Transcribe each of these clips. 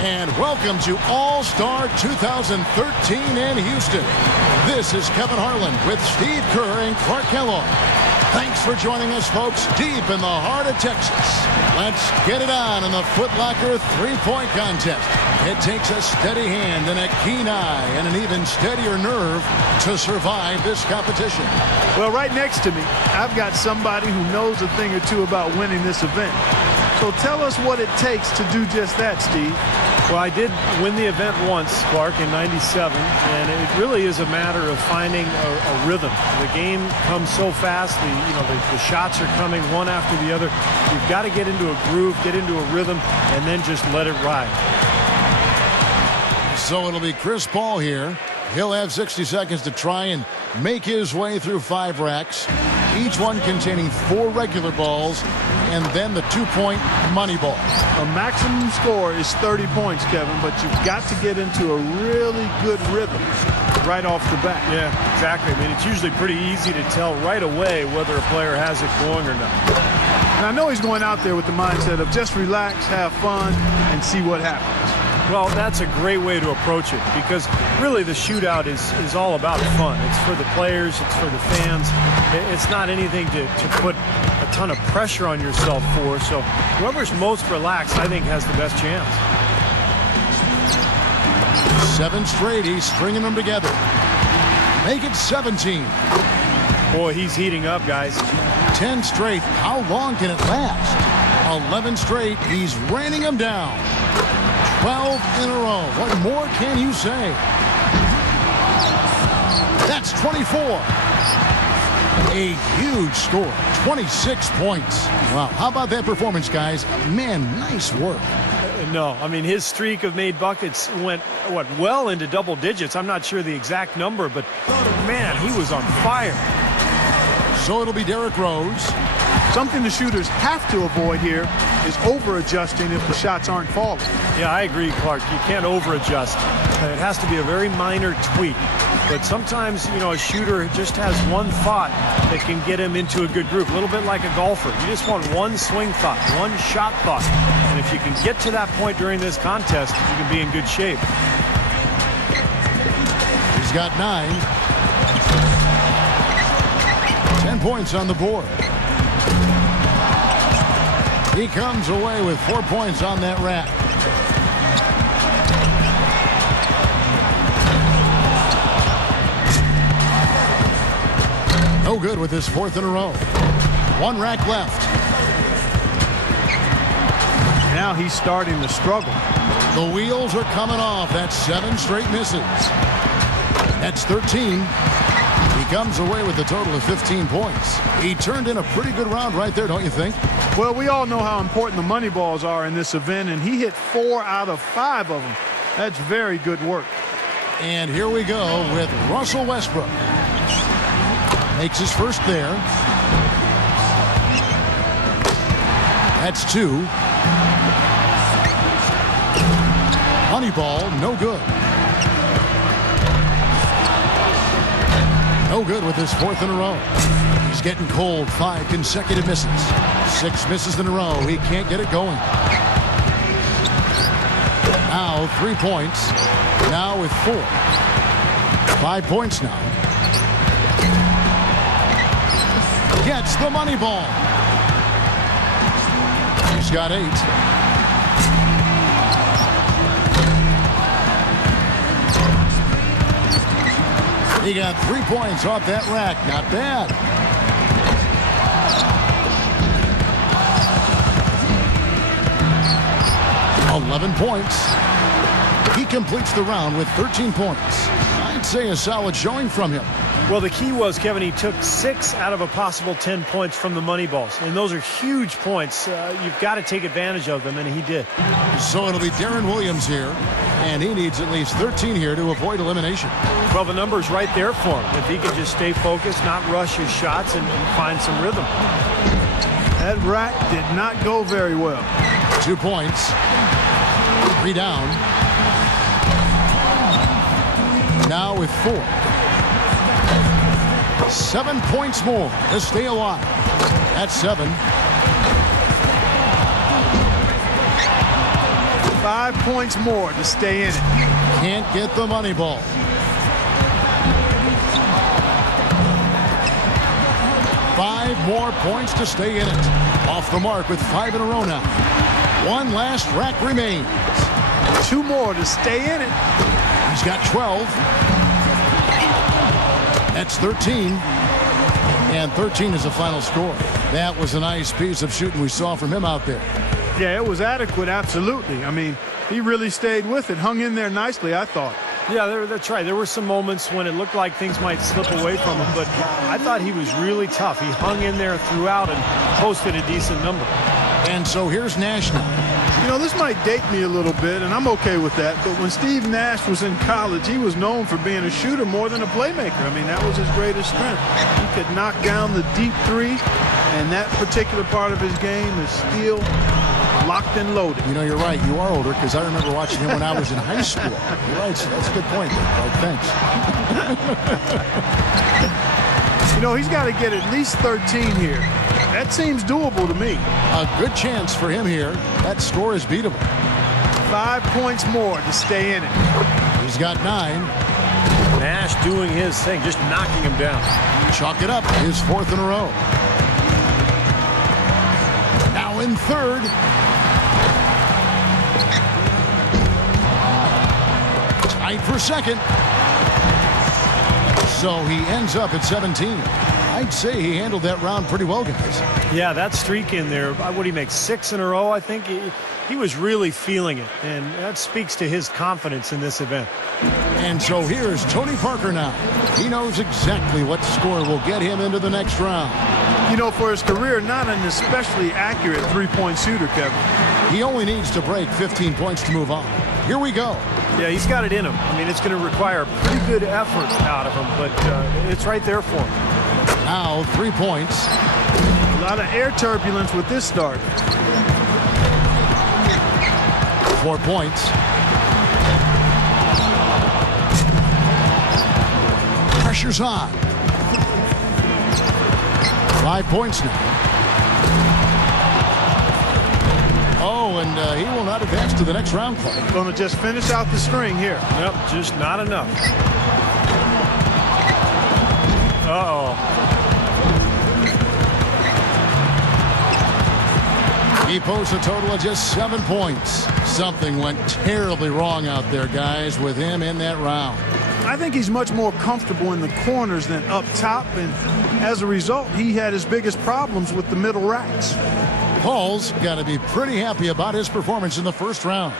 And welcome to All-Star 2013 in Houston. This is Kevin Harlan with Steve Kerr and Clark Kellogg. Thanks for joining us, folks, deep in the heart of Texas. Let's get it on in the Foot Locker three-point contest. It takes a steady hand and a keen eye and an even steadier nerve to survive this competition. Well, right next to me, I've got somebody who knows a thing or two about winning this event. So tell us what it takes to do just that, Steve. Well, I did win the event once, Clark, in '97, and it really is a matter of finding a rhythm. The game comes so fast, the shots are coming one after the other. You've got to get into a groove, get into a rhythm, and then just let it ride. So it'll be Chris Paul here. He'll have 60 seconds to try and make his way through 5 racks, each one containing 4 regular balls, and then the 2-point money ball. A maximum score is 30 points, Kevin, but you've got to get into a really good rhythm right off the bat. Yeah, exactly. I mean, it's usually pretty easy to tell right away whether a player has it going or not. And I know he's going out there with the mindset of just relax, have fun, and see what happens. Well, that's a great way to approach it, because really the shootout is all about fun. It's for the players, it's for the fans. It's not anything to put a ton of pressure on yourself for. So whoever's most relaxed, I think, has the best chance. 7 straight, he's stringing them together. Make it 17. Boy, he's heating up, guys. 10 straight, how long can it last? 11 straight, he's raining them down. 12 in a row. What more can you say? That's 24. A huge score. 26 points. Wow. How about that performance, guys? Man, nice work. No, I mean, his streak of made buckets went, well into double digits. I'm not sure the exact number, but, man, he was on fire. So it'll be Derrick Rose. Something the shooters have to avoid here is over-adjusting if the shots aren't falling. Yeah, I agree, Clark. You can't over-adjust. It has to be a very minor tweak. But sometimes, a shooter just has one thought that can get him into a good groove. A little bit like a golfer. You just want one swing thought, one shot thought. And if you can get to that point during this contest, you can be in good shape. He's got 9. 10 points on the board. He comes away with 4 points on that rack. No good with his 4th in a row. 1 rack left. Now he's starting to struggle. The wheels are coming off. That's 7 straight misses. That's 13. He comes away with a total of 15 points. He turned in a pretty good round right there, don't you think? Well, we all know how important the money balls are in this event, and he hit 4 out of 5 of them. That's very good work. And here we go with Russell Westbrook. Makes his first there. That's 2. Money ball, no good. No good with his 4th in a row. He's getting cold. 5 consecutive misses. 6 misses in a row. He can't get it going. Now 3 points. Now with 4. 5 points now. Gets the money ball. He's got 8. He got 3 points off that rack. Not bad. $11 points. He completes the round with 13 points. I'd say a solid showing from him. Well, the key was, Kevin, he took 6 out of a possible 10 points from the money balls. And those are huge points. You've got to take advantage of them, and he did. So it'll be Darren Williams here. And he needs at least 13 here to avoid elimination. Well, the number's right there for him. If he can just stay focused, not rush his shots, and find some rhythm. That rack did not go very well. 2 points. 3 down. Now with 4. 7 points more to stay alive. That's 7. 5 5 points more to stay in it. Can't get the money ball. Five more points to stay in it. Off the mark with 5 in a row now. One last rack remains. 2 more to stay in it. He's got 12. That's 13. And 13 is the final score. That was a nice piece of shooting we saw from him out there. Yeah, it was adequate, absolutely. I mean, he really stayed with it, hung in there nicely, I thought. Yeah, that's right. There were some moments when it looked like things might slip away from him, but I thought he was really tough. He hung in there throughout and posted a decent number. And so here's Nash now. You know, this might date me a little bit, and I'm okay with that, but when Steve Nash was in college, he was known for being a shooter more than a playmaker. I mean, that was his greatest strength. He could knock down the deep three, and that particular part of his game is still locked and loaded. You know, you're right. You are older, because I remember watching him when I was in high school. You're right. So that's a good point there. Right, thanks. You know, he's got to get at least 13 here. That seems doable to me. A good chance for him here. That score is beatable. 5 points more to stay in it. He's got 9. Nash doing his thing, just knocking him down. Chalk it up. His 4th in a row. Now in 3rd. Tied for 2nd. So he ends up at 17. I'd say he handled that round pretty well, guys. Yeah, that streak in there, what did he make, 6 in a row, I think? He was really feeling it, and that speaks to his confidence in this event. And so here's Tony Parker now. He knows exactly what score will get him into the next round. You know, for his career, not an especially accurate three-point shooter, Kevin. He only needs to break 15 points to move on. Here we go. Yeah, he's got it in him. I mean, it's going to require pretty good effort out of him, but it's right there for him. Now 3 points. A lot of air turbulence with this start. 4 points. Pressure's on. 5 points now. Oh, and he will not advance to the next round, Clark. Going to just finish out the string here. Yep, just not enough. Uh-oh. He posts a total of just 7 points. Something went terribly wrong out there, guys, with him in that round. I think he's much more comfortable in the corners than up top, and as a result, he had his biggest problems with the middle racks. Paul's got to be pretty happy about his performance in the first round,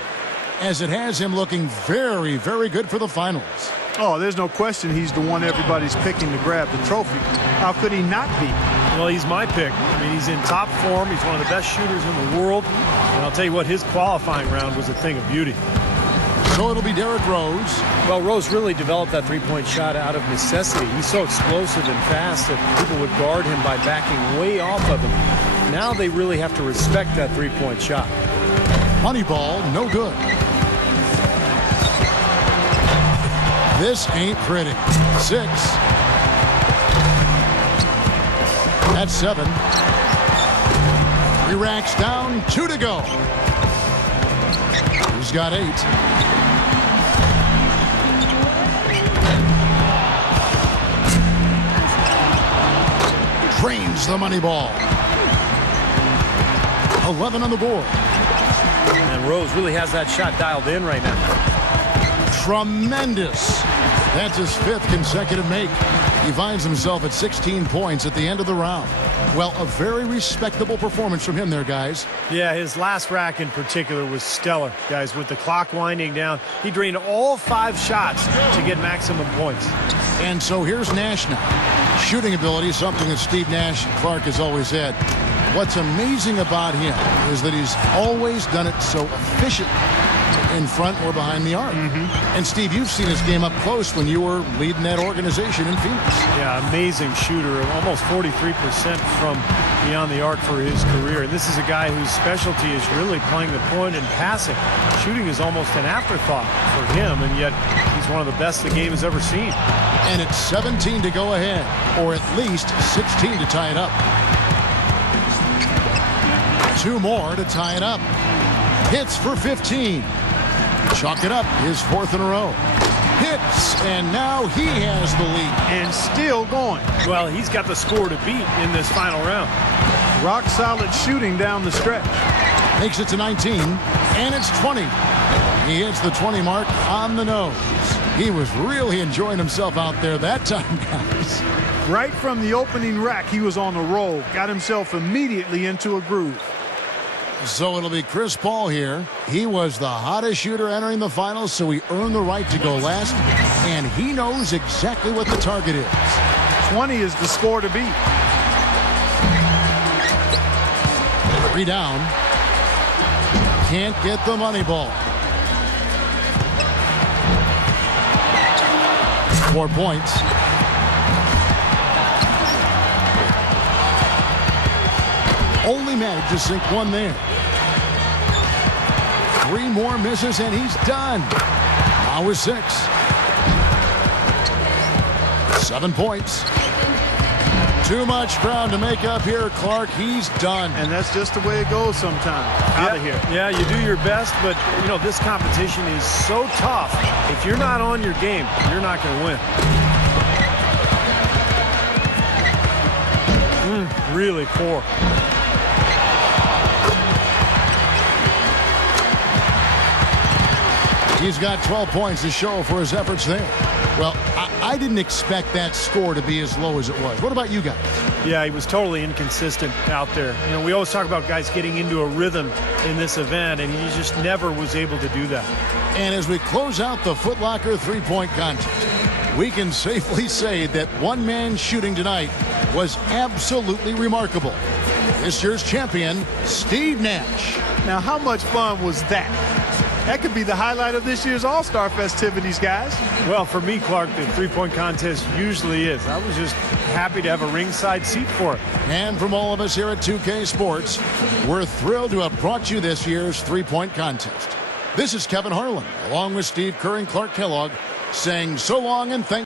as it has him looking very, very good for the finals. Oh, there's no question he's the one everybody's picking to grab the trophy. How could he not be? Well, he's my pick. I mean, he's in top form. He's one of the best shooters in the world. And I'll tell you what, his qualifying round was a thing of beauty. So it'll be Derrick Rose. Well, Rose really developed that three-point shot out of necessity. He's so explosive and fast that people would guard him by backing way off of him. Now they really have to respect that three-point shot. Money ball, no good. This ain't pretty. 6. That's 7. 3 racks down, 2 to go. He's got 8. Drains the money ball. 11 on the board. And Rose really has that shot dialed in right now. Tremendous. That's his 5th consecutive make. He finds himself at 16 points at the end of the round. Well, a very respectable performance from him there, guys. Yeah, his last rack in particular was stellar, guys. With the clock winding down, he drained all 5 shots to get maximum points. And so here's Nash now. Shooting ability, something that Steve Nash Clark has always had. What's amazing about him is that he's always done it so efficiently, in front or behind the arc. And Steve, you've seen his game up close when you were leading that organization in Phoenix. Yeah, amazing shooter, almost 43% from beyond the arc for his career. And this is a guy whose specialty is really playing the point and passing. Shooting is almost an afterthought for him, and yet he's one of the best the game has ever seen. And it's 17 to go ahead, or at least 16 to tie it up. 2 more to tie it up. Hits for 15. Chalk it up, his 4th in a row. Hits, and now he has the lead. And still going. Well, he's got the score to beat in this final round. Rock solid shooting down the stretch. Makes it to 19, and it's 20. He hits the 20 mark on the nose. He was really enjoying himself out there that time, guys. Right from the opening rack, he was on a roll. Got himself immediately into a groove. So it'll be Chris Paul here. He was the hottest shooter entering the finals, so he earned the right to go last, and he knows exactly what the target is. 20 is the score to beat. 3 down. Can't get the money ball. 4 points. Only managed to sink one there. 3 more misses and he's done. Now with 6. 7 points. Too much ground to make up here, Clark. He's done. And that's just the way it goes sometimes. Out of here. Yeah, you do your best, but, you know, this competition is so tough. If you're not on your game, you're not going to win. Really poor. He's got 12 points to show for his efforts there. Well, I didn't expect that score to be as low as it was. What about you guys? Yeah, he was totally inconsistent out there. You know, we always talk about guys getting into a rhythm in this event, and he just never was able to do that. And as we close out the Foot Locker three-point contest, we can safely say that one-man shooting tonight was absolutely remarkable. This year's champion, Steve Nash. Now, how much fun was that? That could be the highlight of this year's All-Star festivities, guys. Well, for me, Clark, the three-point contest usually is. I was just happy to have a ringside seat for it. And from all of us here at 2K Sports, we're thrilled to have brought you this year's three-point contest. This is Kevin Harlan, along with Steve Kerr and Clark Kellogg, saying so long and thank